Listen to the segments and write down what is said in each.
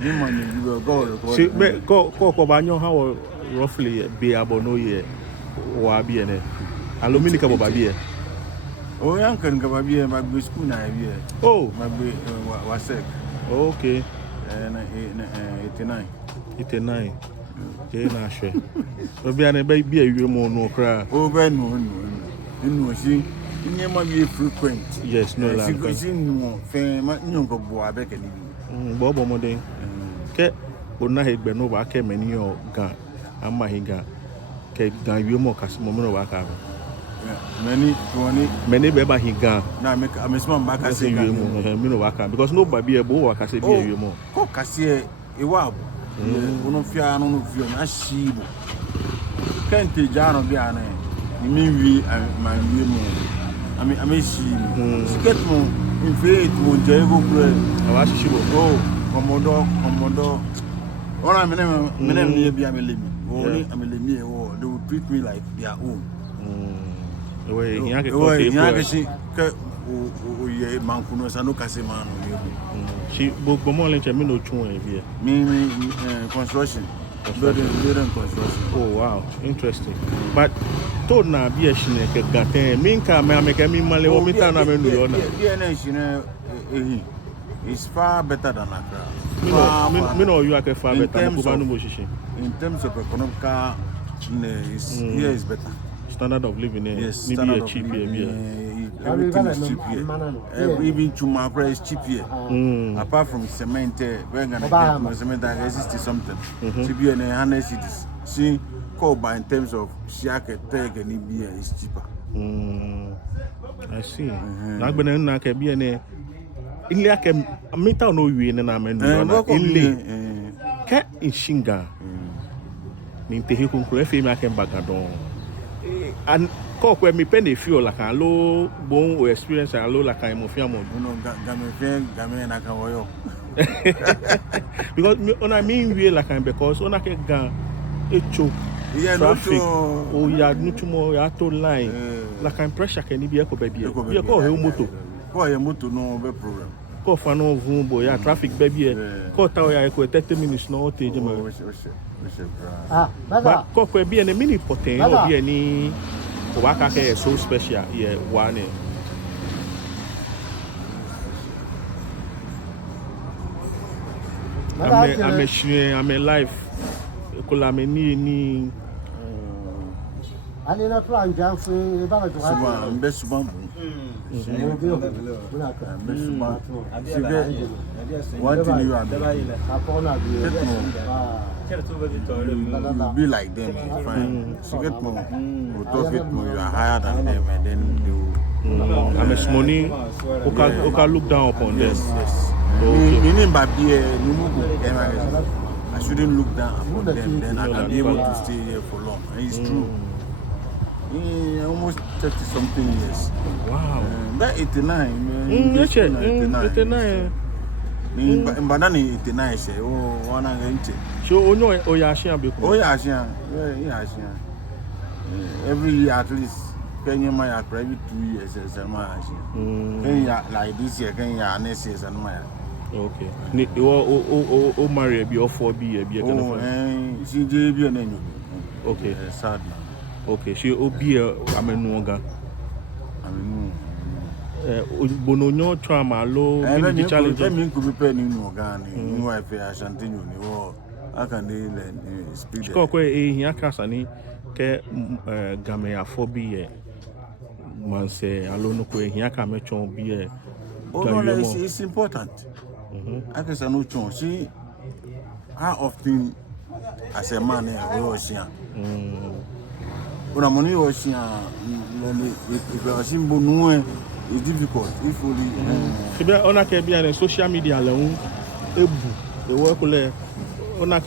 You money you will go record. See, go banyo how roughly be abono ye wa bi ene. Alumini ka boba bi e. Oh, young can go be a magby school na be. Oh, Magby was okay. And 89. 89. Je na hwe. Obi ane be bi awie mo no kra. Oh, ben no see. You might be frequent. Yes, no la. See no fame no go boa back and Bobo mo den. Ke ona hegbe no ba ke mani o gan ama hinga ke gan wie mo kasimo mo no ba ka. Many beba hinga. Now make I'm small back I say me no waka because no baby ebo waka say be awie mo. Ko kase e wa bo. Uno fia no fio na shibo. Kente jano bi ana. Mi wi ma wi mo. Ami shibo. Siket mo in faith mo jego kure. Awa shibo. Oh, komodo. Ora mene ni bi amelemi. Only amelemi e wo they will treat me like their own. We nyake ko ke nyake ke o ye mankuno sa no kase man o ye. She bo mo le chemi no tun e bi. Me construction. Building construction. Oh wow, interesting. But to na bi e shine ke gaten min ka me ameka mi male o mi ta na me no yo na. Bi na shine is far better than Accra. Me no you are far better mo ba no mo shishi. In terms of economic here is better. Standard of living here. Yes, standard of cheap here. Everything is cheap here. Even Chumakra is cheap here. Apart from cement, we're gonna get cement that exists something. Cheap here in 100 cities. See, Koba in terms of Siaka, Teg and Ibia is cheaper. I see. Like when I can be in Inle ake mita no wie na menu na inle ke inshinga ni tehi kunkuru efe mi ake bagadon and ko kwe mi pen dey feel like an low bon or experience and low like an emofia mo no game na kan woyo because on I mean we like an because on ake gan echo traffic o ya nutumo ya to line like an pressure can be e ko be bi e ko he moto ko ye moto no be problem ko fa no vumbo ya traffic be bi ko ta ya ko 30 minutes no te je ma but ko ko bi en mini poten o bi ni o wa ka ke so special ye one I'm a life ko la me ni ani na plan jam fe ba ga suba mbe suba what do you have be like them fine so get more you are higher than them and then you I'm a money okay look down upon them. Yes meaning by I shouldn't look down upon them then I can be able to stay here for long and it's true. Almost 30 something years. Wow. That 89. 89. In Banana 89, say, oh, 180. So, no, oh, yeah, every year at least. Kenya Maya every 2 years as a Maya. Kenya like this year, Kenya next year and Maya. Okay. Oh, marry a be or 4B a be a kind of CJB and then okay. Sad. Okay, she obi amenuoga. Bono nyo trauma lo mini challenge. Me could be penny no gan ni wife Ashanti ni wo aka dey speak. Ko ko hia kasa ni ke game afobie man say alone ko hia ka mechon bi it's important. I can say no chon. See how often as a man we ocean. When I'm on the ocean, it's difficult. If only. On a can be on social media alone. The work on a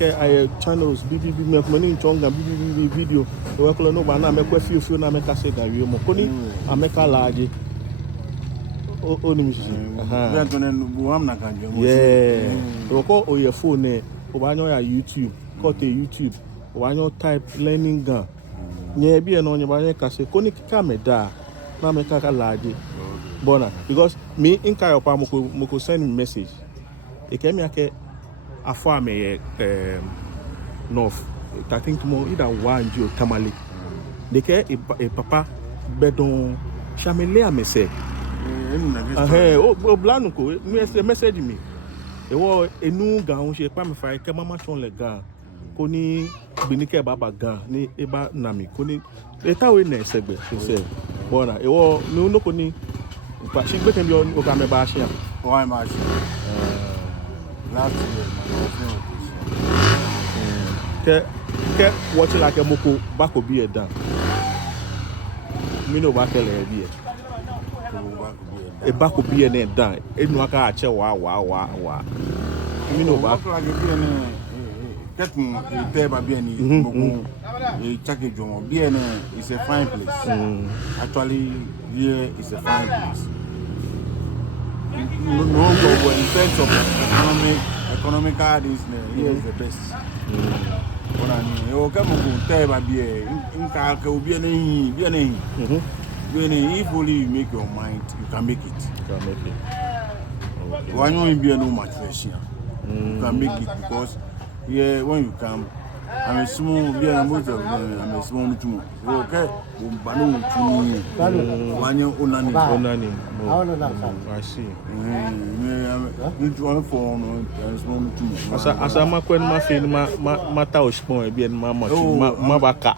channels, BBB, money chonga, BBB video. The work no banana make a few na make a say that you mokoni, I make a large. Yeah. Roko or your phone, or your YouTube, got a YouTube, or your type learning gun. Nye bi eno nye ba nye kase koni kika me da na me kaka laje bona because me in kai opa moko send me message e ke me ake afọ me north I think more either Wanji or Tamale they care a papa bedon chamele amese blanu ko message me e wo enu ga hun se pa me fa ke mama chon le ga ko ni binike baba ga ni eba nami ko ni eta we na segbe so se bona e wo no ko ni pa shi gbe kan bi o ka me ba shi an why ma shi last year ke watch like moko ba ko bi e dan mi no ba kele e bi e ba ko bi e na dan enu aka a che wa mi no ba ko like bi e getting there ba bi e ni moko e chake jomo bi e is a fine place actually here is a fine place no go in terms of economical this here is the best Ona ni o ka mo ko te ba bi e nka ka obi e na hin bi e na hin if only you make your mind you can make it okay wanyo bi e no motivation you can make it because here when you come I'm a small bi e mo zo I'm a small mutumo o ka o ba no mutumo wanyo onani I see you want for no small mutumo asa ma kwen ma fi ma ta o spon e bi e ma ba ka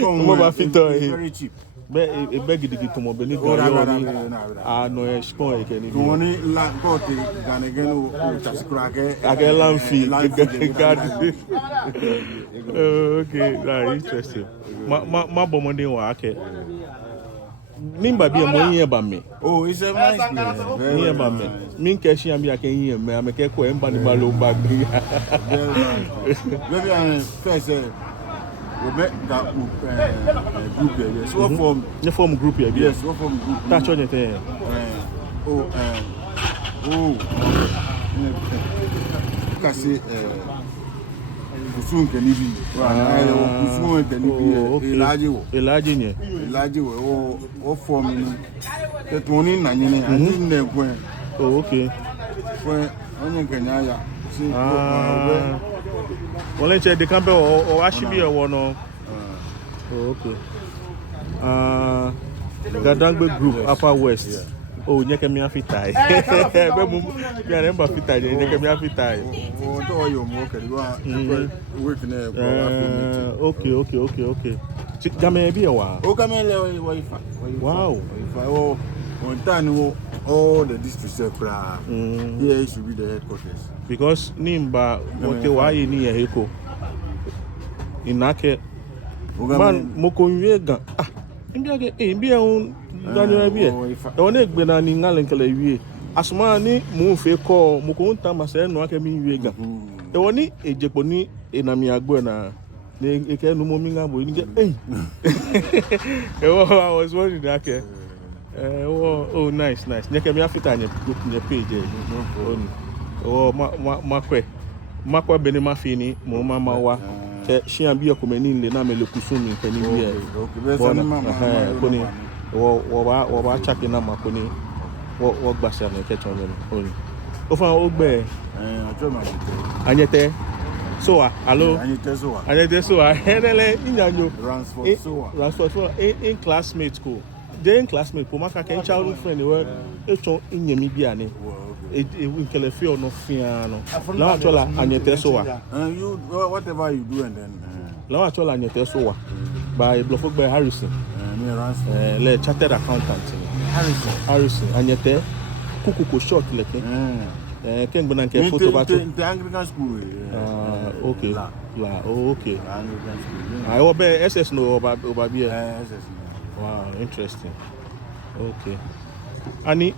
mo ba fito very cheap e be gidi to mo be ni go no e spon e ke ni no ni la go te ganegen o chasikura ke ake landfill okay that interesting ma bo mo dey wa ake nimba bi mo yin ba me oh it's a nice place yin ba me min ke shi am ya ke yin me am ke ko e ba ni ba lo ba gbe maybe I first we met that group here yes what form group here yes what form group touch on it kasi kusun kenibi kusun kenibi elaji wo o form ni tetoni na nyine ani na ekwe oh okay fue onye kenya ya si wọ́n ṣe de kan be o wa shi bi e wo no oh okay Gadangbe group Upper West oh nyeke mi afitai be mu bi are mba fitai nyeke mi afitai o to yo mo ke wa week na okay ti game bi e wa o game le wifi wow wifi o on time wo all the districts are here should be the headquarters because nimba wote wa yi ni eheko inake man moko nwe gan mbiage mbia un ganyo bia e wona egbe na ni ngale nkele wie asuma ni mu fe ko moko nta ma se no aka mi wie gan e woni ejepo ni enami agbo na eke nu mo mi ngabo ni ge I was wondering that oh nice nyeke mi afita nye page makwa bene mafini mo mama wa ke shian bi akomani le na mele kusumi nkani bi koni wo ba chaki na makoni wo gbasa na ke chon oni o fa o gbe ajo ma anyete soa allo anyete soa enele inyanyo Ransford soa in classmate ko then classmate ko maka ken childhood friend we echo inyemi bia ni nkele fi ono fiano na atola anyete soa you whatever you do and then la atola anyete soa by Blofogbe Harrison le chartered accountant Harrison anyete kukuko short leke ken gbona nke photo bato the Anglican school okay la okay Anglican school I obe SS no oba bia SS wow interesting okay ani